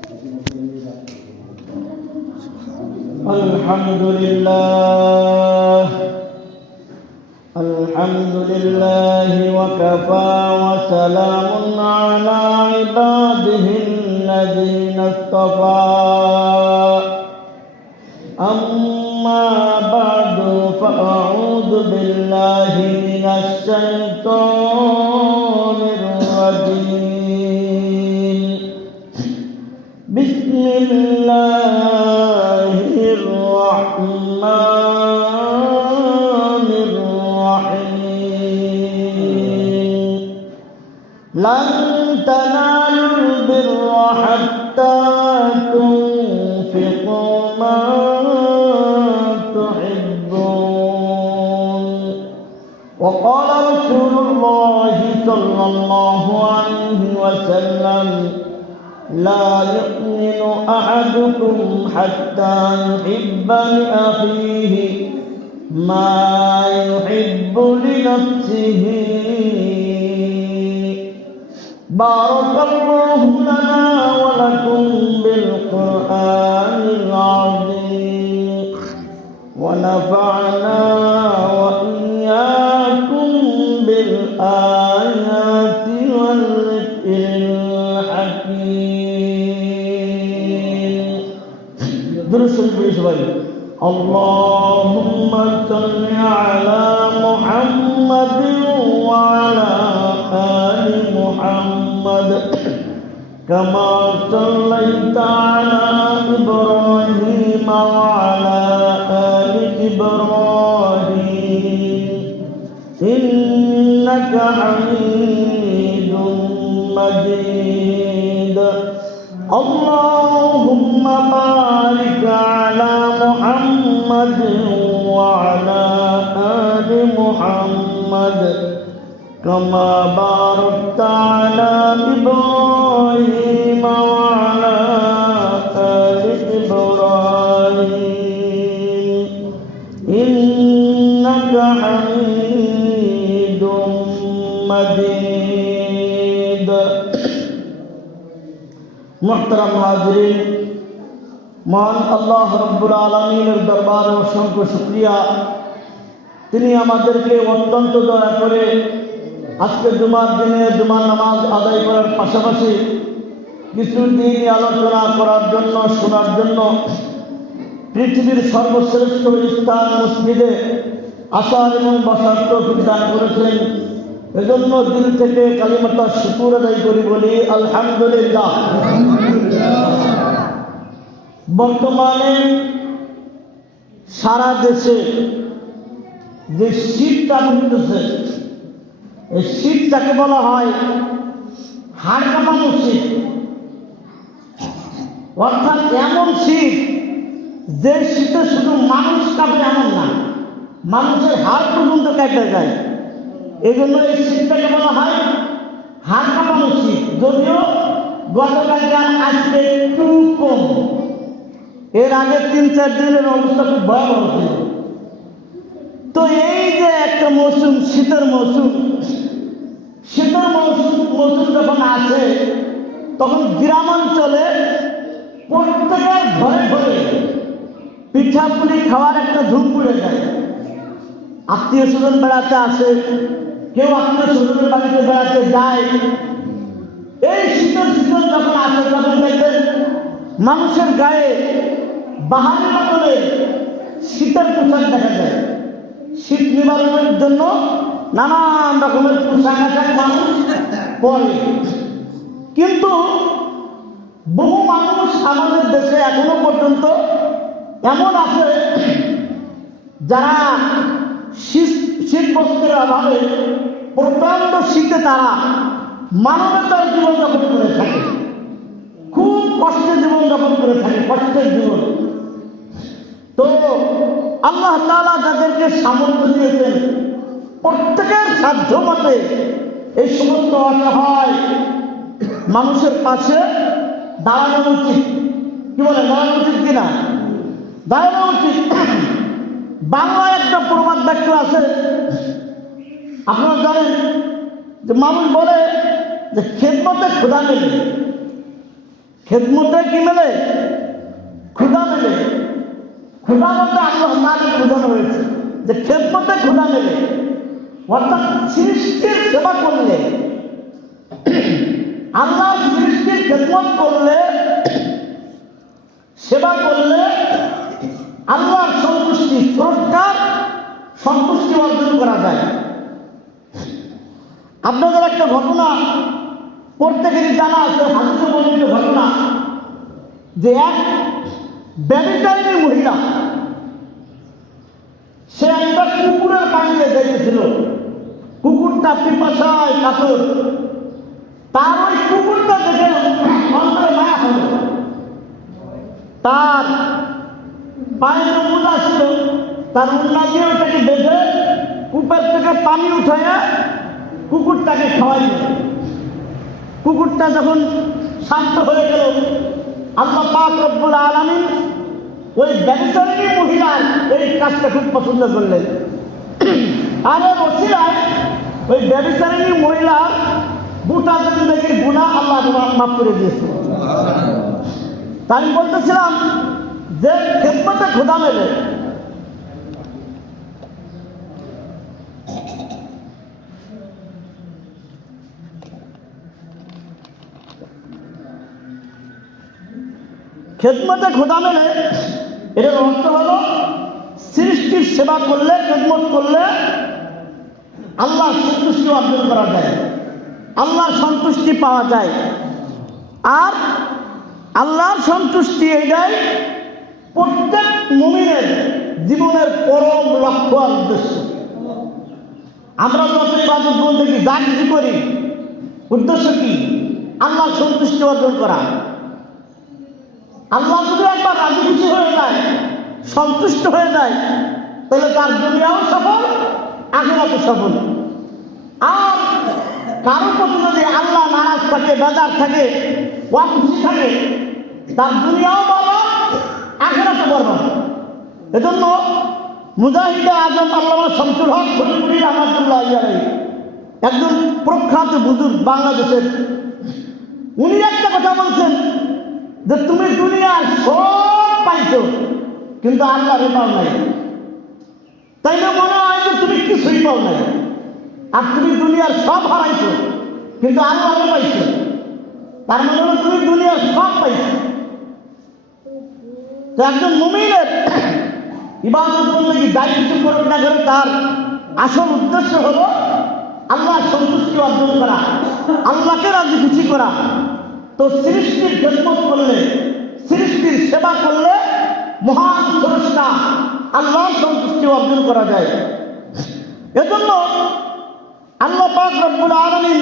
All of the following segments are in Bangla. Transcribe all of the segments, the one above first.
Alhamdulillah wa kafa wa salamun ala ibadihi alladhina istafa. Amma ba'du fa a'udhu billahi minash shaitanir rajim. Bismillahirrahmanirrahim. Lan tanalul birra hatta tunfiqu ma tuhibbun. Wa qala Rasulullah sallallahu alaihi wasallam, la yu'minu ahadukum hatta yuhibba li akhihi ma yuhibbu li nafsihi. Barakallahu lana wa lakum bil Qur'anil azim wa nafa'na wa iyyakum bil ayati wal dhikril hakim. Durus sholli Allahumma salli ala Muhammadin wa ala ali Muhammad kama sallaita ala Ibrahim wa ala ali Ibrahim innaka Hamidum Majid. Allahumma barik ala Muhammad wa ala ali Muhammad kama barakta ala Ibrahim wa ala ali Ibrahim innaka Hamidum Majid. মুহতারাম হাজিরিন, মহান আল্লাহ রব্বুল আলামিনের দরবারে অসংখ্য শুকরিয়া। তিনি আমাদেরকে অত্যন্ত দয়া করে আজকে জুমার দিনে জুমার নামাজ আদায় করার পাশাপাশি কিছু দিন আলোচনা করার জন্য, শোনার জন্য পৃথিবীর সর্বশ্রেষ্ঠ স্থান মসজিদে আসার এবং বসার তৌফিক দান করেছেন। এজন্য দিল থেকে কালিমাটা শুকর আদায় করি, বলি আলহামদুলিল্লাহ। বর্তমানে সারা দেশে যে শীতটা হচ্ছে, এই শীতটাকে বলা হয় হাড় কাঁপানো শীত। অর্থাৎ এমন শীত যে শীতে শুধু মানুষ কাঁপে এমন না, মানুষের হাড় পর্যন্ত কেটে যায়। এই জন্য এই শীতটাকে বলা হয় হাড় কাঁপানো শীত। যদিও গতকালকে আজকে একটু কম, এর আগে 3-4 দিনের অবস্থা খুব ভয়াবহ ছিল। তো এই যে একটা মৌসুম, শীতের মৌসুম, শীতের মৌসুম যখন আসে তখন গ্রামাঞ্চলে প্রত্যেকের ঘরে ঘরে পিঠাপুলি খাওয়ার একটা ধুম পড়ে যায়। আত্মীয় স্বজন বেড়াতে আসে, কেউ আত্মীয় স্বজনের বাড়িতে বেড়াতে যায়। এই শীতের সিজন যখন আসে তখন দেখবেন মানুষের গায়ে বাহারি বদলে শীতের পোশাক দেখা যায়। শীত নিবারণের জন্য নানান রকমের পোশাক আশাক মানুষ পরে। কিন্তু বহু মানুষ আমাদের দেশে এখনো পর্যন্ত এমন আছে যারা শীত বস্ত্রের অভাবে প্রচণ্ড শীতে তারা মানবতার জীবনযাপন করে থাকে, খুব কষ্টের জীবনযাপন করে থাকে, কষ্টের জীবন। তো আল্লাহ তাআলা যাদেরকে সামর্থ্য দিয়েছেন প্রত্যেকের সাধ্য মতে এই সমস্ত অসহায় মানুষের পাশে দাঁড়ানো উচিত। কি বলে, দাঁড়ানো উচিত কিনা? দাঁড়ানো উচিত। বাংলায় একটা প্রবাদ বাক্য আছে, আপনারা জানেন যে মানুষ বলে যে খেদমতে খোদা মেলে। খেদমতে কি মেলে? ক্ষুধা মেলে। ক্ষুধা বলতে আল্লাহ তাআলাকে বোঝানো হয়েছে যে খেদমতে ক্ষুধা মেলে, অর্থাৎ সৃষ্টির সেবা করলে, আল্লাহ সৃষ্টির খেদমত করলে, সেবা করলে আল্লাহর সন্তুষ্টি, স্রষ্টার সন্তুষ্টি অর্জন করা যায়। আপনাদের একটা ঘটনা প্রত্যেকেরই জানা আছে, হাদিসে বর্ণিত ঘটনা, যে এক ব্যভিচারিণী মহিলা সে একটা কুকুরের পানিতে দেখেছিল। কুকুরটা পিপাসায় কাতর, তার ওই কুকুরটা দেখে অন্তরে মায়া হল। তার পায়ের মোজা ছিল, তার উন্না দিয়ে ওটাকে বেঁধে কূপের থেকে পানি উঠাইয়া কুকুরটাকে খাওয়াই দিল। কুকুরটা যখন শান্ত হয়ে গেল, আল্লাহ পাক রব্বুল আলামিন ওই ব্যভিচারিণী মহিলার এই কাজটা খুব পছন্দ করলেন। আর এর ওসিলায় ওই ব্যভিচারিণী মহিলার গোটা জিন্দেগীর গুনাহ আল্লাহ মাফ করে দিয়েছে। তাই আমি বলতেছিলাম যে খেদমতে ক্ষুধা মেলে। খেদমতে ক্ষুধা মেলে, এটার অর্থ হলো সৃষ্টির সেবা করলে, খেদমত করলে আল্লাহর সন্তুষ্টি অর্জন করা যায়, আল্লাহর সন্তুষ্টি পাওয়া যায়। আর আল্লাহর সন্তুষ্টি এটাই প্রত্যেক মুমিনের জীবনের পরম লক্ষ্য আর উদ্দেশ্য। আমরা যত ইবাদত বন্দেগী যা কিছু করি, উদ্দেশ্য কি? আল্লাহর সন্তুষ্টি অর্জন করা। আল্লাহ যদি একবার রাজি খুশি হয়ে যায়, সন্তুষ্ট হয়ে যায়, তাহলে তার দুনিয়াও সফল, আখিরাতও সফল। আর কারো প্রতি যদি আল্লাহ নারাজ থাকে, বেজার থাকে, অখুশি থাকে, তার দুনিয়াও বরবাদ, আখিরাতও বরবাদ। এজন্য মুজাহিদে আজম আল্লামা শামসুল হক ফরিদপুরি রাহমাতুল্লাহ আলাইহি, একজন প্রখ্যাত বুজুর্গ বাংলাদেশের, উনি একটা কথা বলছেন যে তুমি দুনিয়ার সব পাইছো কিন্তু আল্লাহরে পাও নাই। তাইলে মনে হয় যে তুমি কিছুই পাও নাই। আর তুমি দুনিয়ার সব হারাইছো কিন্তু আল্লাহরে পাইছো, তার মানে হলো তুমি দুনিয়ার সব পাইছো। তো একজন মুমিনের ইবাদত বন্দেগী যাই কিছু করুক না করে, তার আসল উদ্দেশ্য হলো আল্লাহর সন্তুষ্টি অর্জন করা, আল্লাহকে রাজি খুশি করা। তো সৃষ্টির খেদমত করলে, সৃষ্টির সেবা করলে মহান স্রষ্টা আল্লাহর সন্তুষ্টি অর্জন করা যায়। এজন্য আল্লাহ পাক রব্বুল আলামিন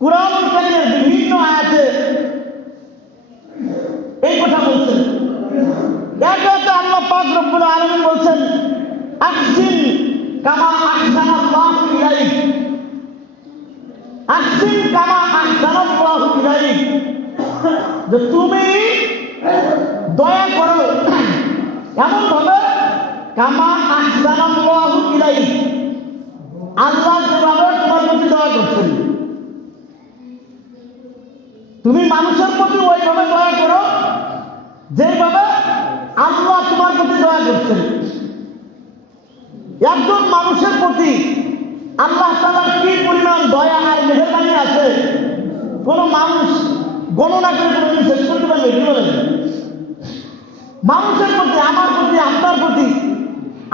কুরআনুল কারীমের বিভিন্ন আয়াতে এই কথা বলছেন। এক আল্লাহ পাক রব্বুল আলামিন বলছেন, আহসিন কামা আহসানাল্লাহু ইলাইক, আহসিন কামা আহসানাল্লাহু ইলাইক, যে তুমি দয়া করো এমন ভাবে, কামা আহসানাল্লাহু ইলাইক, আল্লাহ যেভাবে তোমার প্রতি দয়া করছেন, তুমি মানুষের প্রতি ওইভাবে দয়া করো যেভাবে আল্লাহ তোমার প্রতি দয়া করছেন। একজন মানুষের প্রতি আল্লাহ তাআলার কি পরিমাণ দয়া আর মেহেরবানি আছে, কোন মানুষ গণনা করে কোনোদিন শেষ করতে পারবে কি বলেন? মানুষের প্রতি, আমার প্রতি, আপনার প্রতি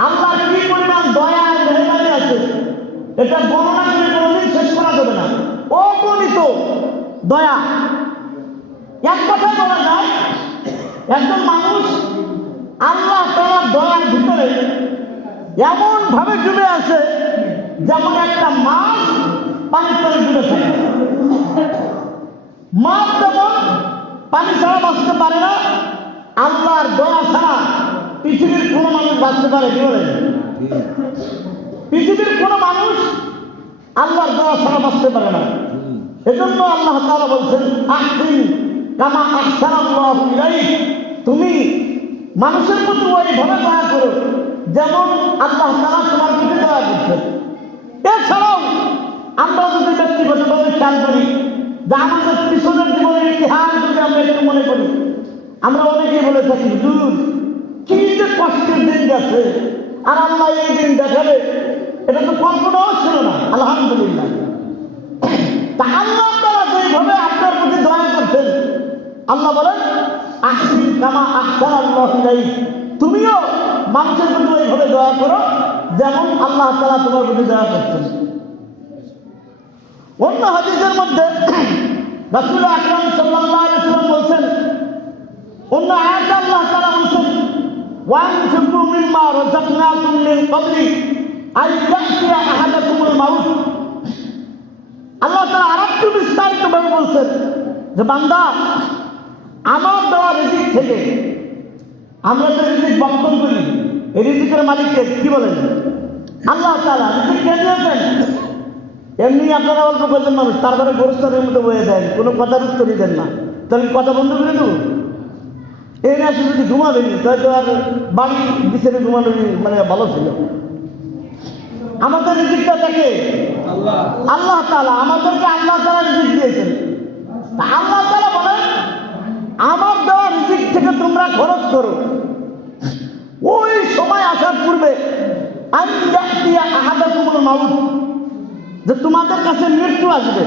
আল্লাহর কি পরিমাণ দয়া আর মেহেরবানি আছে, এটা গণনা করে কোনোদিন শেষ করা যাবে না। অগণিত দয়া। এক কথায় বলা যায়, একজন মানুষ আল্লাহ তাআলার দয়ার ভিতরে এমন ভাবে ডুবে আছে যেমন একটা মাছ পানির তলে ডুবে থাকে। মাছ যেমন পানি ছাড়া বাঁচতে পারে না, আল্লাহর দয়া ছাড়া পৃথিবীর কোনো মানুষ বাঁচতে পারে কি বলেন? পৃথিবীর কোনো মানুষ আল্লাহর দয়া ছাড়া বাঁচতে পারে না। এজন্য আল্লাহ তাআলা বলছেন, আহসিন কামা আহসানাল্লাহু ইলাইক, তুমি মানুষের প্রতি ওইভাবে দয়া করো যেমন আল্লাহ তাআলা তোমার প্রতি দয়া করছেন। এছাড়াও আমরা যদি ব্যক্তিগতভাবে খেয়াল করি যে আমাদের পিছনের জীবনের ইতিহাস যদি আমরা এটা তো কল্পনাও ছিল না। আলহামদুলিল্লাহ। তা আল্লাহ তাআলা যেভাবে আপনার প্রতি দয়া করছেন, আল্লাহ বলেন আহসিন কামা আহসানাল্লাহু ইলাইক, তুমিও মানুষের প্রতি ওইভাবে দয়া করো যেমন আল্লাহ তাআলা তোমার প্রতি দয়া করছেন। অন্য হাদিসের মধ্যে রাসূল আকরাম সাল্লাল্লাহু আলাইহি ওয়াসাল্লাম বলছেন, অন্য আয়াতে আল্লাহ তাআলা বলছেন ওয়ানফিকু মিম্মা রাযাকনাকুম মিন ক্বাবলি আন ইয়াতিয়া আহাদাকুমুল মাউত। আল্লাহ তাআলা আরেকটু বিস্তারিতভাবে বলছেন যে বান্দা, আমার দেওয়া রিজিক থেকে, আমরা যে রিজিক বন্টন করি, এই রিজিকের মালিককে কি বলেন? আল্লাহ তাআলা। রিজিক কে দিয়েছেন? এমনি আপনারা অল্প কয়েকজন মানুষ, তারপরে গোরস্থানের মধ্যে বয়ে দেন, কোনো কথার উত্তরই দেন না, তাহলে কথা বন্ধ করে দেবো? এই না শুধু যদি ঘুমাবেনি, তাহলে আর বাড়ি বিছানে ঘুমানো মানে ভালো ছিল। আমাদের রিজিকটা থাকে আল্লাহ তাআলা, আমাদেরকে আল্লাহ তাআলা রিজিক দিয়েছেন। আল্লাহ তাআলা বলেন আমার দেওয়া রিজিক থেকে তোমরা খরচ করো। ওই সময় আসার পূর্বে আন ইয়াতিয়া আহাদাকুমুল মাউত, যে তোমাদের কাছে মৃত্যু আসবে,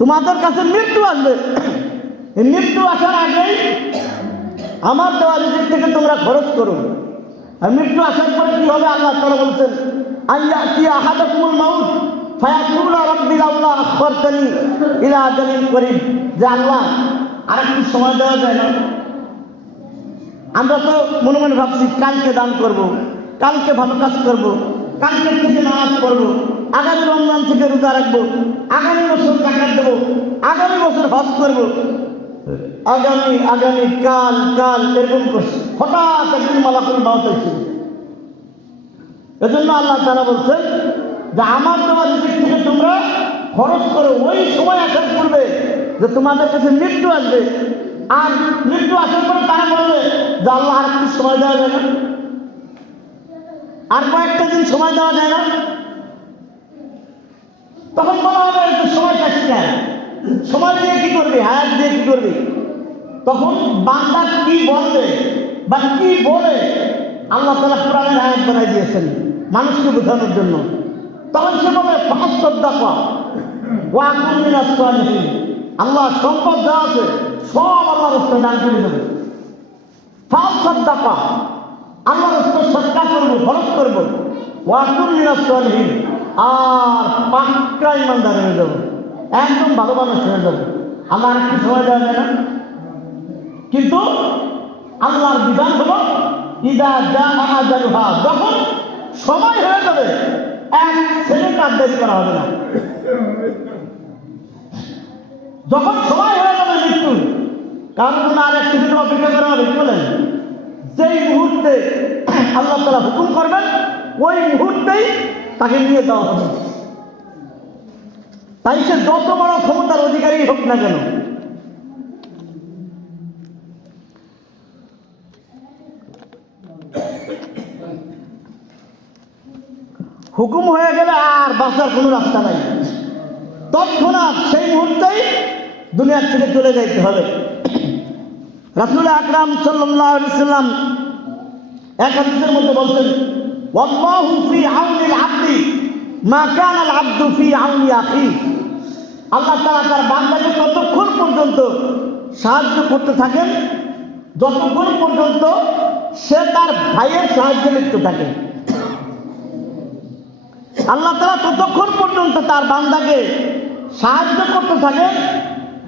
তোমাদের কাছে মৃত্যু আসবে। এই মৃত্যু আসার আগেই আমার দেওয়া রিজিক থেকে তোমরা খরচ করো। আর মৃত্যু আসার পরে কি হবে? আল্লাহ তাআলা বলছেন আন ইয়াতিয়া আহাদাকুমুল মাউত ফায়াকুলু রাব্বি লাউলা আখখারতানি ইলা আজালিন করিব, যে আল্লাহ আরেকটু সময় দেওয়া যায় না? আমরা তো মনে মনে ভাবছি কালকে দান করব, কালকে ভালো কাজ করব, কালকের থেকে নামাজ পড়বো, আগামী রমজান থেকে রোজা রাখবো, আগামী বছর জাকাত দেবো, আগামী বছর হজ করবো, আগামী কাল এরকম করছে। হঠাৎ একদিন মালাকুল মাউত হয়েছিল। এজন্য আল্লাহ তাআলা বলছেন যে আমার দেওয়া রিজিক থেকে তোমরা খরচ করো। ওই সময় আসার পূর্বে যে তোমাদের কাছে মৃত্যু আসবে, আর মৃত্যু আসার পরে তারা বলবে যে আল্লাহ আর একটু সময় দেওয়া যায় না, আর কয়েকটা দিন সময় দেওয়া যায় না? তখন বলা হবে একটু সময় চাচ্ছি না, সময় দিয়ে কি করবি, হায়াত দিয়ে কি করবি? তখন বান্দা কি বলবে বা কি বলে আল্লাহ তাআলা কোরআনের আয়াত বানাই দিয়েছেন মানুষকে বোঝানোর জন্য। তখন সে বলে ফাসসাদাকা ওয়া কুন মিনাস সালিহিন, আল্লাহ সম্পদ যা আছে সব আল্লাহর রাস্তায় দান করে দেবে। ফাসসাদাকা, আল্লাহর রাস্তায় সদকা করবো, খরচ করবো। ওয়া কুন মিনাস সালিহিন, আর পাক্কা ইমানদার হয়ে যাবো, একদম ভালো মানুষ হয়ে যাবো। আল্লাহ একটু সময় দেওয়া যায় না? কিন্তু আল্লাহর বিধান হলো ইদা জাআ আজালুহা, যখন সময় হয়ে যাবে এক সেকেন্ড আর দেরি করা হবে না। যখন সময় হয়ে যাবে মৃত্যু, কারণ কোনো আর এক সেকেন্ড অপেক্ষা করা হবে? কি বলেন? যেই মুহূর্তে আল্লাহ তাআলা হুকুম করবেন ওই মুহূর্তেই তাকে নিয়ে দেওয়া হবে। তাই সে যত বড় ক্ষমতার অধিকারী হোক না কেন, হুকুম হয়ে গেলে আর বাঁচার কোনো রাস্তা নাই, তৎক্ষণাৎ সেই মুহূর্তেই দুনিয়ার থেকে চলে যাইতে হবে। রাসূল আকরাম সাল্লাল্লাহু আলাইহি ওয়াসাল্লাম এক হাদিসের মধ্যে বলছেন ওয়াল্লাহু ফি আউনিল আবদি মা কানা আল আবদু ফি আউনি আখি, আল্লাহ তাআলা তার বান্দাকে ততক্ষণ পর্যন্ত সাহায্য করতে থাকেন যতক্ষণ পর্যন্ত সে তার ভাইয়ের সাহায্যে লিপ্ত থাকে। আল্লাহ তাআলা ততক্ষণ পর্যন্ত তার বান্দাকে সাহায্য করতে থাকে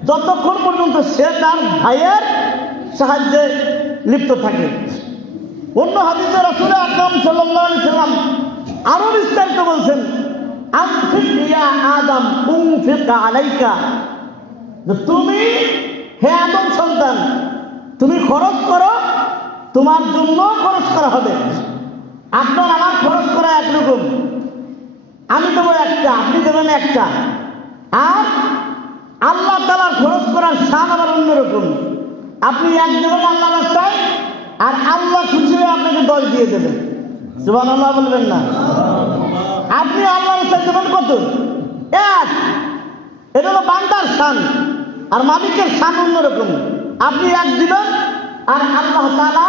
যতক্ষণ পর্যন্ত সে তার ভাইয়ের সাহায্যে লিপ্ত থাকে। অন্য হাদিসে রাসূল আকরাম সাল্লাল্লাহু আলাইহি ওয়াসাল্লাম আরো বিস্তারিত বলছেন আনফিক ইয়া আদম উনফিক আলাইকা, তুমি হে আদম সন্তান তুমি খরচ করো, তোমার জন্য খরচ করা হবে। আপনার আমার খরচ করা একরকম, আমি দেবো একটা, আপনি দেবেন একটা, আর আল্লাহ তাআলার খরচ করার শান আবার অন্যরকম। আপনি এক দেবেন আল্লাহ রাস্তায়, আর আল্লাহ খুশি হয়ে আপনাকে 10 দিয়ে দেবেন। সুবহানাল্লাহ বলবেন না? আপনি আল্লাহ রাস্তায় দেবেন কত? 1। এটা হলো বান্দার শান, আর মালিকের শান অন্যরকম। আপনি 1 দিবেন, আর আল্লাহ তাআলা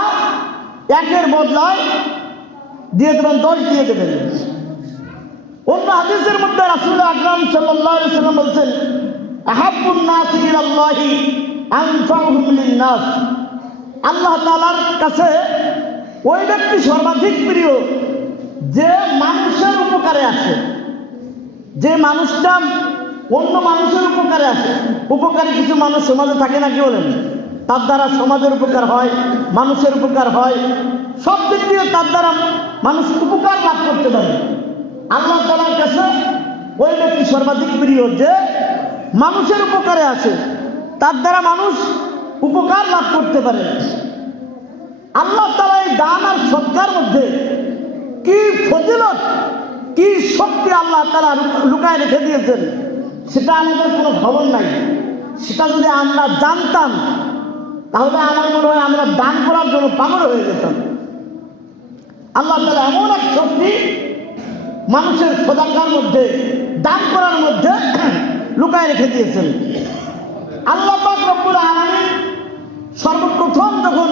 1-এর বদলায় দিয়ে দেবেন, 10 দিয়ে দেবেন। অন্য হাদিসের মধ্যে রাসূল আকরাম সাল্লাল্লাহু আলাইহি ওয়াসাল্লাম বলছেন, আহাব্বুন নাসি ইলাল্লাহি আনফাউহুম লিন-নাস। আল্লাহ তাআলার কাছে ওই ব্যক্তি সর্বাধিক প্রিয় যে মানুষের উপকারে আসে, যে মানুষটা অন্য মানুষের উপকারে আসে। উপকারী কিছু মানুষ সমাজে থাকে না, কি বলেন? তার দ্বারা সমাজের উপকার হয়, মানুষের উপকার হয়, সব দিক দিয়ে তার দ্বারা মানুষ উপকার লাভ করতে পারে। আল্লাহ তাআলার কাছে ওই ব্যক্তি সর্বাধিক প্রিয় যে মানুষের উপকারে আসে, তার দ্বারা মানুষ উপকার লাভ করতে পারে। আল্লাহ তাআলা এই দান আর সদকার মধ্যে কি ফজিলত, কি শক্তি আল্লাহ তাআলা লুকায় রেখে দিয়েছেন, সেটা আমাদের কোনো খবর নাই। সেটা যদি আমরা জানতাম তাহলে আমার মনে হয় আমরা দান করার জন্য পাগল হয়ে যেতাম। আল্লাহ তাআলা এমন এক শক্তি মানুষের সদাকার মধ্যে, দান করার মধ্যে লুকায় রেখে দিয়েছেন। আল্লাহ পাক রব্বুল আলামিন সর্বপ্রথম যখন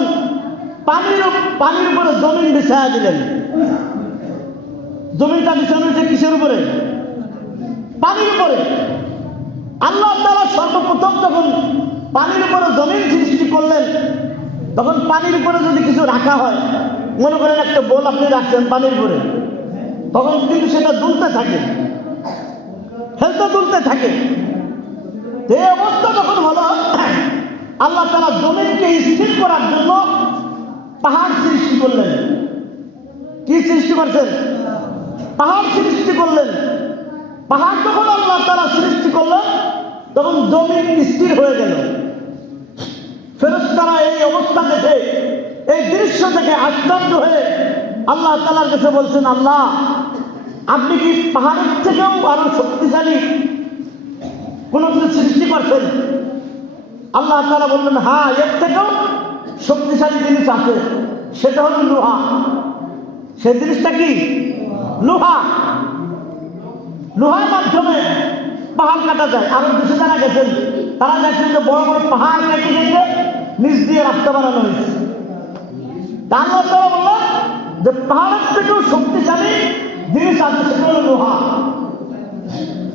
পানির উপরে জমিন বিছায়া দিলেন, জমিনটা বিছানো হয়েছে কিসের উপরে? পানির উপরে। আল্লাহ তাআলা সর্বপ্রথম যখন পানির উপরে জমিন সৃষ্টি করলেন, তখন পানির উপরে যদি কিছু রাখা হয়, মনে করেন একটা বোল আপনি রাখছেন পানির উপরে, তখন কিন্তু সেটা দুলতে থাকে, হেলতে দুলতে থাকে। এই অবস্থা যখন হলো, আল্লাহ তাআলা জমিনকে স্থির করার জন্য পাহাড় সৃষ্টি করলেন। কি সৃষ্টি করছেন? পাহাড় সৃষ্টি করলেন। পাহাড় যখন আল্লাহ তাআলা সৃষ্টি করলেন, তখন জমিন স্থির হয়ে গেল। ফেরেশতারা এই অবস্থা দেখে, এই দৃশ্য দেখে আশ্চর্য হয়ে আল্লাহ তাআলার কাছে বলছেন, আল্লাহ আপনি কি পাহাড়ের থেকেও আরো শক্তিশালী কোন কিছু সৃষ্টি করছেন? আল্লাহ তাআলা বললেন, হ্যাঁ, এর থেকেও শক্তিশালী জিনিস আছে, সেটা হলো লোহা। সেই জিনিসটা কি? লোহা। লোহার মাধ্যমে পাহাড় কাটা যায়। আরো দেশে যারা গেছেন তারা দেখছেন যে বড় বড় পাহাড় কেটে কেটে নিচ দিয়ে রাস্তা বানানো হয়েছে। আল্লাহ তাআলা বললেন যে পাহাড়ের থেকেও শক্তিশালী জিনিস আছে, সেটা হলো লোহা।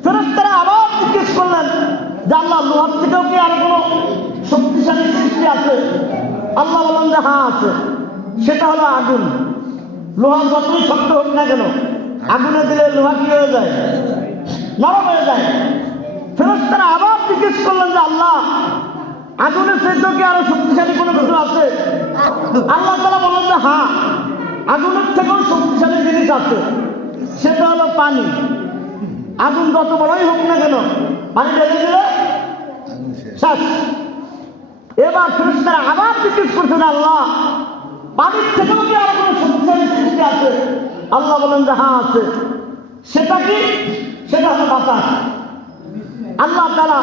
ফেরেশতারা আবার জিজ্ঞেস করলেন যে আল্লাহ, লোহার থেকেও কি আর কোনো শক্তিশালী সৃষ্টি আছে? আল্লাহ বললেন যে হ্যাঁ আছে, সেটা হলো আগুন। লোহা যতই শক্ত হোক না কেন, আগুনে দিলে লোহা কি হয়ে যায়? নরম হয়ে যায়। ফেরেশতারা আবার জিজ্ঞেস করলেন যে আল্লাহ, আগুনের চেয়েও কি আরো শক্তিশালী কোনো কিছু আছে? আল্লাহ তাআলা বললেন যে হ্যাঁ, আগুনের থেকেও শক্তিশালী জিনিস আছে, সেটা হলো পানি। আগুন যত বড়ই হোক না কেন, পানি ঢেলে দিলে শেষ। এবার ফেরেশতারা আবার জিজ্ঞেস করছেন, আল্লাহ পানির থেকেও কি আরো কোনো শক্তিশালী সৃষ্টি আছে? আল্লাহ বলেন যে হ্যাঁ আছে, সেটা কি? সেটা হলো বাতাস। আল্লাহ তাআলা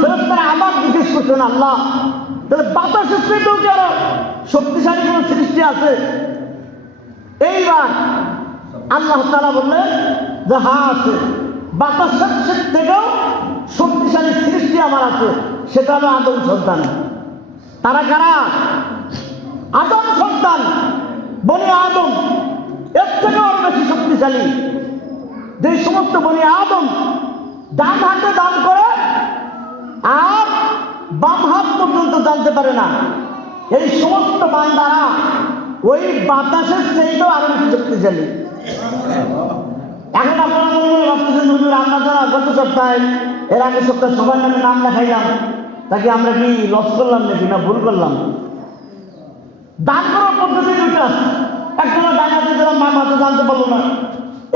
ফেরেশতারা আবার জিজ্ঞেস করছেন, আল্লাহ তাহলে বাতাসের থেকেও কি আরো শক্তিশালী কোনো সৃষ্টি আছে? এইবার আল্লাহ তাআলা বললেন যে হ্যাঁ আছে, বাতাসের থেকেও শক্তিশালী সৃষ্টি আমার আছে, সেটা হলো আদম সন্তান। তারা কারা? আদম সন্তান, বনি আদম। এর থেকেও আরো বেশি শক্তিশালী। যে সমস্ত বনি আদম ডান হাতে দান করে আর বাম হাত পর্যন্ত জানতে পারে না, এই সমস্ত বান্দারা ওই বাতাসের চেয়েও আরো বেশি শক্তিশালী। এখন আপনারা মনে মনে ভাবতেছেন, হুজুর আমরা যারা গত সপ্তাহে, এর আগের সপ্তাহে সবার নামে নাম লেখাইলাম, তাকে আমরা কি লস করলাম নাকি, না ভুল করলাম? দান করার পদ্ধতি দুটো আছে। একজনের ডান হাতে দিলাম, বাম হাতে জানতে পারলো না,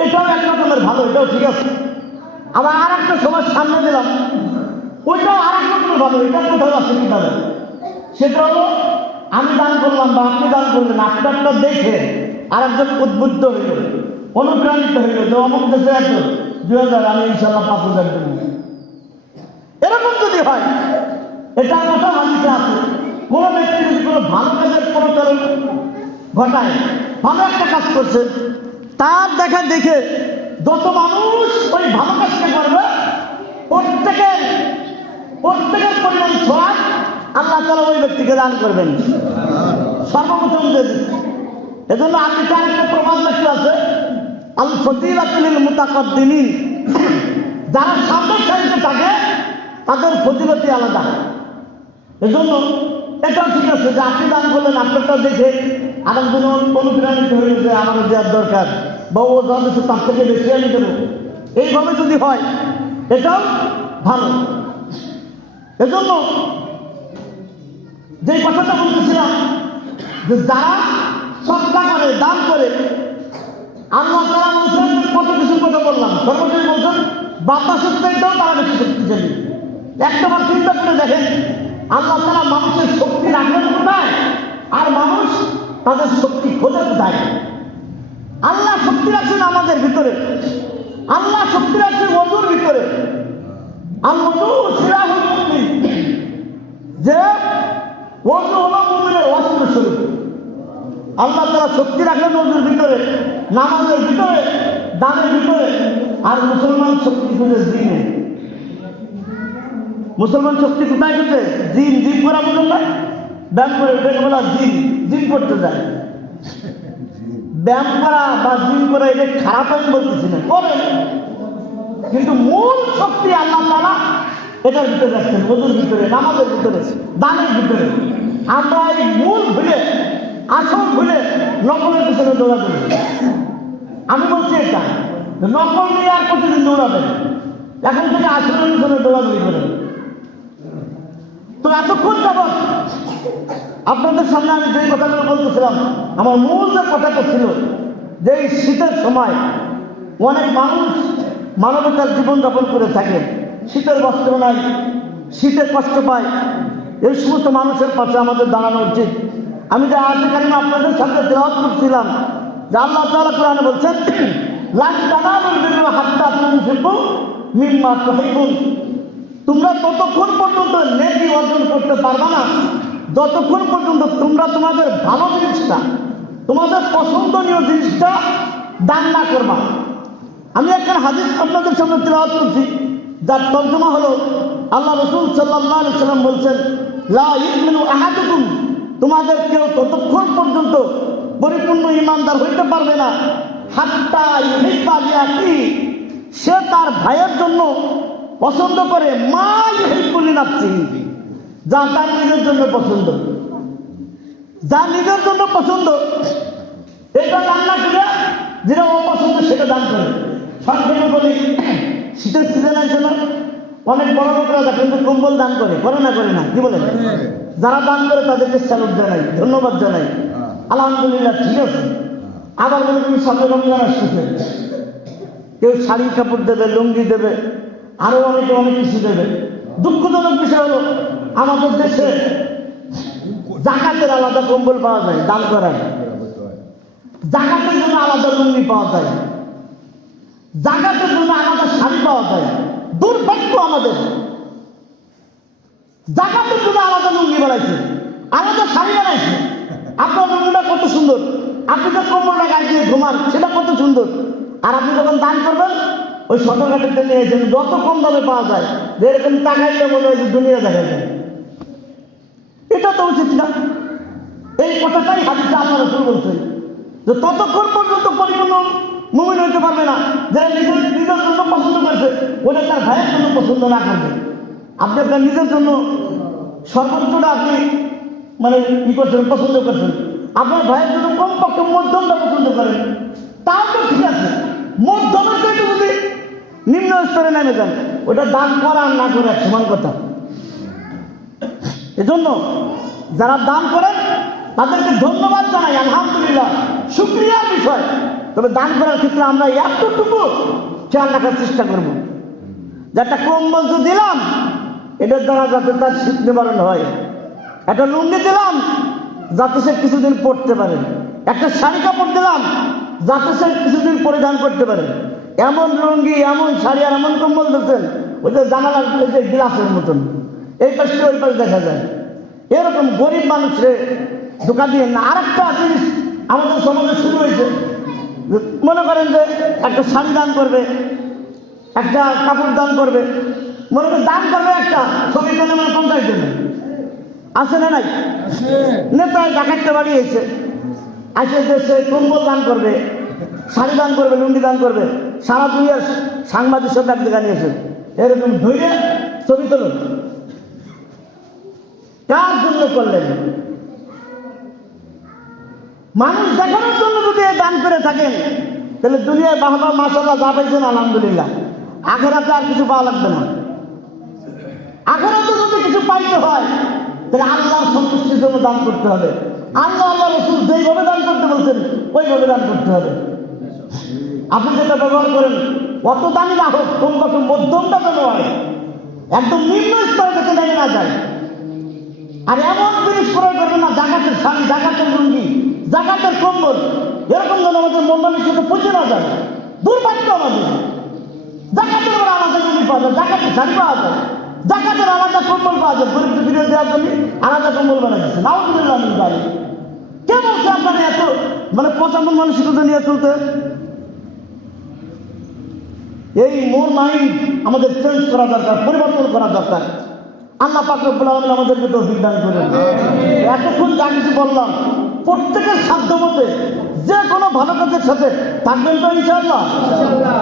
এটাও এক রকমের ভালো, এটাও ঠিক আছে। আবার আর একটা সবার সামনে দিলাম, ওইটাও আর এক রকমের ভালো, এটা কোথাও আছে কিভাবে? সেটা হলো আমি দান করলাম বা আপনি দান করলেন, আপনারটা দেখে আর একজন উদ্বুদ্ধ হইল, অনুপ্রাণিত হইল যে অমুক দেশে এত 2000, আমি ইনশাল্লাহ 5000 দেব। এরকম যদি হয়, এটা কথা হাদিসে আছে, কোনো ব্যক্তি যদি কোনো ভালো কাজের প্রচলন ঘটায়, ভালো একটা কাজ করছে, তার দেখা দেখে যত মানুষ ওই ভালো কাজটা করবে, প্রত্যেকের পরিমাণ সওয়াব আল্লাহ তাআলা ওই ব্যক্তিকে দান করবেন সর্বপ্রথম। এজন্য আপনি তার একটা প্রমাণ দেখতে আল ফজিলাতুল মুতাকাদ্দিমিন, যারা সামনের সারিতে থাকে তাদের ফজিলতি আলাদা। এজন্য এটাও ঠিক আছে যে আপনি দান করলেন, আপনারটা দেখে আরেকজন অনুপ্রাণিত হয়ে যে আমারও দেওয়ার দরকার, বা ও যা দিচ্ছে তার থেকে বেশি আমি দেবো, এইভাবে যদি হয় এটাও ভালো। এজন্য যে কথাটা বলতেছিলাম যে যারা সদকা করে, দান করে, আল্লাহ তাআলা বলছেন, কত কিছুর কথা বললাম, সর্বশেষ বলছেন বাতাসের চাইতেও তারা বেশি শক্তিশালী। একটাবার চিন্তা করে দেখেন, আল্লাহ তাআলা মানুষের শক্তি রাখবেন কোথায়, আর মানুষ তাদের শক্তি খোঁজে কোথায়? আল্লাহ শক্তি রাখছেন আমাদের ভিতরে, আল্লাহ শক্তি রাখছেন ওযুর ভিতরে। আল ওযু সিলাহুল মুমিন, যে ওযু হলো মুমিনের অস্ত্র স্বরূপ। আল্লাহ তাআলা শক্তি রাখলেন ওযুর ভিতরে, নামাজের ভিতরে, দানের ভিতরে। আর মুসলমান শক্তি খুঁজে জিমে। মুসলমান শক্তি কোথায় খুঁজে? জিম। জিম করা বুঝুন না, ব্যায়াম করে ওটাকে বলা জিম। জিম করতে যায়। ব্যায়াম করা বা জিম করা এটা খারাপ আমি বলতেছি না, করেন, কিন্তু মূল শক্তি আল্লাহ তাআলা এটার ভিতরে রাখছেন, ওযুর ভিতরে, নামাজের ভিতরে, দানের ভিতরে। আমরা এই মূল ভুলে, আসল ভুলে নকলের পিছনে দৌড়াতে। আমি বলছি এটা নকল নিয়ে আর প্রতিদিন দৌড়াবেন, এখন থেকে আসলের পিছনে দৌড়াদৌড়ি করেন। তো এতক্ষণ যাবৎ আপনাদের সামনে আমি যে কথাগুলো বলতেছিলাম, আমার মূল যে কথাটা ছিল যে এই শীতের সময় অনেক মানুষ মানবতার জীবনযাপন করে থাকে, শীতের বস্ত্র নাই, শীতে কষ্ট পায়, এই সমস্ত মানুষের পাশে আমাদের দাঁড়ানো উচিত। আমি যে আয়াতে কারিমা আপনাদের সামনে তেলাওয়াত করছিলাম, যে আল্লাহ তাআলা কোরআনে বলছেন, লান তানালুল বিররা হাত্তা তুনফিকু মিম্মা তুহিব্বুন, তোমরা ততক্ষণ পর্যন্ত নেকি অর্জন করতে পারবে না যতক্ষণ পর্যন্ত তোমরা তোমাদের ভালো জিনিসটা, তোমাদের পছন্দনীয় জিনিসটা দান না করবা। আমি একটা হাদিস আপনাদের সামনে তেলাওয়াত করছি, যার তর্জমা হলো, আল্লাহ রাসূল সাল্লাল্লাহু আলাইহি ওয়াসাল্লাম বলছেন, লা ইউমিনু আহাদুকুম, তোমাদের কেউ ততক্ষণ পর্যন্ত পরিপূর্ণ ঈমানদার হইতে পারবে না, হাত্তা ইউহিব্বা লিআখি, সে তার ভাইয়ের জন্য পছন্দ করে, মা ইউহিব্বু লিনাফসিহি, যা তার নিজের জন্য পছন্দ, যা নিজের জন্য পছন্দ এটা দান না করে যেটা অপছন্দ সেটা দান করে। সংক্ষেপে বলি, শীতের সিজন আছে না, অনেক বড় লোকরা দেখেন যে কম্বল দান করে, করে না? করে না? কি বলেন? যারা দান করে তাদেরকে স্যালুট জানাই, ধন্যবাদ জানাই, আলহামদুলিল্লাহ, ঠিক আছে। আবার বলে তুমি সামনে রমজান আসতেছে, কেউ শাড়ি কাপড় দেবে, লুঙ্গি দেবে, আরো অনেকে অনেক কিছু দেবে। দুঃখজনক বিষয় হলো আমাদের দেশে জাকাতের আলাদা কম্বল পাওয়া যায়, দান করার জাকাতের জন্য আলাদা লুঙ্গি পাওয়া যায়, জাকাতের জন্য আলাদা শাড়ি পাওয়া যায়। দুর্ভাগ্য আমাদের, জাকাতের জন্য আলাদা লুঙ্গি বানাইছে, আলাদা শাড়ি বানাইছে। আপনার লুঙ্গিটা কত সুন্দর, আপনি যে কম্বলটা গায়ে দিয়ে ঘুমান সেটা কত সুন্দর, আর আপনি যখন দান করবেন ওই সতর্কতাটা নিয়ে এসেছেন, যত কম দামে পাওয়া যায়, যে এরকম টাকাইলে মনে হয় যে দুনিয়া দেখা যায়। এটা তো উচিত না। এই কথাটাই হাদিসে আল্লাহ রাসূল বলছেন যে ততক্ষণ পর্যন্ত পরিপূর্ণ মুমিন হইতে পারবে না যারা নিজের জন্য পছন্দ করেছে ওটা তার ভাইয়ের জন্য পছন্দ না করবে। আপনি আপনার নিজের জন্য সর্বোচ্চটা আপনি মানে কি করছেন, পছন্দ করছেন, আপনার ভাইয়ের জন্য কমপক্ষে মধ্যমটা পছন্দ করেন, তাও তো ঠিক আছে। মধ্যমের চাইতে যদি নিম্ন স্তরে নেমে যান, ওটা দান করা আর না করে এক সমান কথা। এজন্য যারা দান করেন তাদেরকে ধন্যবাদ জানাই, আলহামদুলিল্লাহ, শুকরিয়ার বিষয়। তবে দান করার ক্ষেত্রে আমরা এতটুকু খেয়াল রাখার চেষ্টা করব, যে একটা কম্বল তো দিলাম, এটার দ্বারা যাতে তার শীত নিবারণ হয়, একটা লুঙ্গি দিলাম যাতে সে কিছুদিন পরতে পারে, একটা শাড়ি কাপড় দিলাম যাতে সে কিছুদিন পরিধান করতে পারে। এমন লুঙ্গি, এমন শাড়ি আর এমন কম্বল দিচ্ছেন ওই যে জানালার যে গ্লাসের মতন, এই পাশে ওই পাশে দেখা যায়। এরকম গরিব মানুষের ধোকা দিয়ে না। আরেকটা জিনিস আমাদের সমাজে শুরু হয়েছে, মনে করেন যে একটা শাড়ি দান করবে, একটা কাপড় দান করবে, মনে করেন দান করবে একটা ছবি জন্য, মানে 50 জনে আছে না নাই? নেতায় ডাকাতটা বাড়িয়েছে, আসে যে সে কম্বল দান করবে, শাড়ি দান করবে, লুঙ্গি দান করবে, সারা দুনিয়ার সাংবাদিক সব এক জায়গায় নিয়েছে, এরকম ধৈর্য ছবি তুলুন। কার জন্য করলেন? মানুষ দেখানোর জন্য যদি দান করে থাকেন তাহলে দুনিয়ায় বাহবা মাশাআল্লাহ যা পাইছেন আলহামদুলিল্লাহ, আখেরাতে আর কিছু পাওয়া লাগবে না। আখেরাতে যদি কিছু পাইতে হয় তাহলে আল্লাহর সন্তুষ্টির জন্য দান করতে হবে। আল্লাহ রাসূল যেইভাবে দান করতে বলছেন ওইভাবে দান করতে হবে। আপনি যেটা ব্যবহার করেন অত দামি না হোক, কমপক্ষে মধ্যমটা ব্যবহার, একদম নিম্ন স্তরে যাতে নেমে না যায়। আর এমন জিনিস ক্রয় করবে না, জাকাতের শাড়ি, জাকাতের লুঙ্গি, জাকাতের কম্বল, এরকম যেন আমাদের মন মানসিকতা পচে না যায়। দুর্ভাগ্য আমাদের, জাকাতের ওরা আলাদা লুঙ্গি পাওয়া যায়, জাকাতের শাড়ি পাওয়া যায়, জাকাতের আলাদা কম্বল পাওয়া যায়, গরিব ফিরে দেওয়ার জন্য আলাদা কম্বল বানা দিচ্ছে। নাউজুবিল্লাহ মিন যালিক। কে বলছে আপনারা এত পচা মন মানসিকতা নিয়ে চলতে? এই মন মাইন্ড আমাদের চেঞ্জ করা দরকার, পরিবর্তন করা দরকার। আল্লাহ পাক রব্বুল আলামিন আমাদেরকে তৌফিক দান করেন। এতক্ষণ যা কিছু বললাম প্রত্যেকের সাধ্য মতে যে কোনো ভালো কাজের সাথে থাকবেন তো ইনশাআল্লাহ।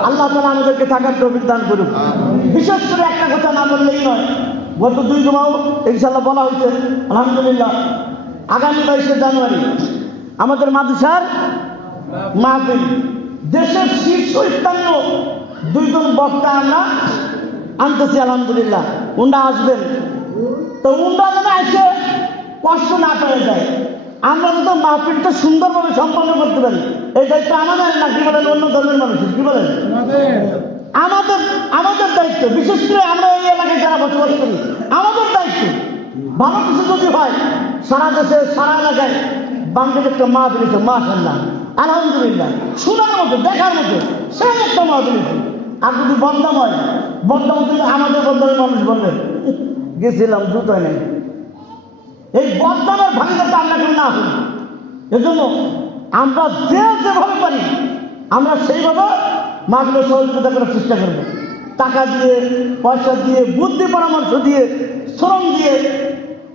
আল্লাহ তাআলা আমাদেরকে থাকার তৌফিক দান করুন। বিশেষ করে একটা কথা না বললেই নয়, গত 2 জুমাও ইনশাআল্লাহ বলা হয়েছে আলহামদুলিল্লাহ। আগামী 22শে জানুয়ারি আমাদের মাদ্রাসার মাহফিল, দেশের শীর্ষস্থানীয় 2 জন বক্তা আমরা আনতেছি আলহামদুলিল্লাহ। উন্ডা আসবেন, তো উন্ডা যেন এসে কষ্ট না পেয়ে যায়, আমরা যদি মাহফিলটা সুন্দরভাবে সম্পন্ন করতে পারি, এই দায়িত্ব আমাদের না, কি বলেন অন্য ধর্মের মানুষের, কি বলেন? আমাদের দায়িত্ব। বিশেষ করে আমরা এই এলাকায় যারা বসবাস করি, আমাদের দায়িত্ব। ভালো কিছু যদি হয় সারা দেশে, সারা এলাকায় বাংলাদেশ একটা মাহফিল হচ্ছে, মাশাআল্লাহ আলহামদুলিল্লাহ, শোনার মতো, দেখার মতো সেই একটা মাহফিল হচ্ছে। আর যদি বদনাম হয়, বদনাম কিন্তু আমাদের বদনামের মানুষ বলবেন গেছিলাম জুতোয় নেই। এই বদনামের ভাঙিদাটা আমরা কেন না শুনি। এজন্য আমরা যেভাবে পারি আমরা সেইভাবে মাহফিলের সহযোগিতা করার চেষ্টা করব। টাকা দিয়ে, পয়সা দিয়ে, বুদ্ধি পরামর্শ দিয়ে, শ্রম দিয়ে।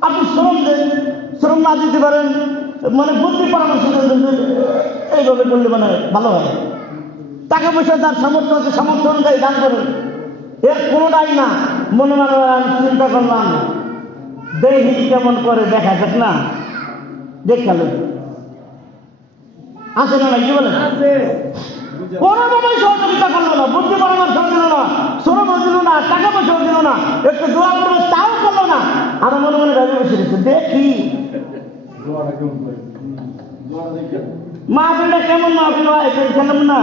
আপনি শ্রম দেন, শ্রম না দিতে পারেন বুদ্ধি পরামর্শ দেন, এইভাবে করলে ভালো হয়। টাকা পয়সা তার সামর্থ্য আছে, সামর্থ্য অনুযায়ী দান করেন। এর কোনোটাই না মনে আমি চিন্তা করলাম দেখি কেমন করে, দেখা যাক না, দেখালো আছে না, কি বলে? কোনোভাবেই সহযোগিতা করলো না, বুদ্ধি পরামর্শ দিল না, শ্রমও দিল না, টাকা পয়সাও দিল না, একটু দোয়া করলো তাও করলো না। আরো মনে ভেবে বসে দিচ্ছে, দেখি মাহফিলটা কেমন মাহফিল হয়, কেমন না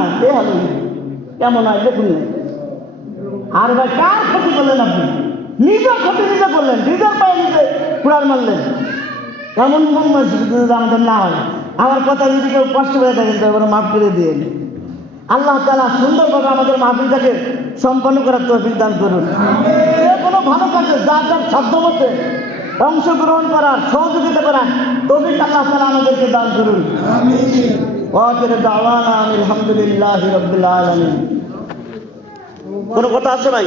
কেমন হয় দেখুন। আর ভাই কার ক্ষতি করলেন আপনি? নিজের ক্ষতি নিজে করলেন, নিজের পায়ে নিজে কুড়াল মারলেন। এমন মন মানসিকতা আমাদের না হয়। আমার কথা যদি কেউ কষ্ট হয়ে থাকেন তো এবার মাফ করে দিয়ে আল্লাহ তাআলা সুন্দরভাবে আমাদের মাহফিলটাকে সম্পন্ন করার তৌফিক দান করুন। যে কোনো ভালো কাজে যার যার সাধ্য মতে অংশগ্রহণ করার, সহযোগিতা করার তৌফিক আল্লাহ তাআলা আমাদেরকে দান করুন। ওয়া আখিরু দাওয়ানা আলহামদুলিল্লাহি রাব্বিল আলামিন। কোনো কথা আছে ভাই?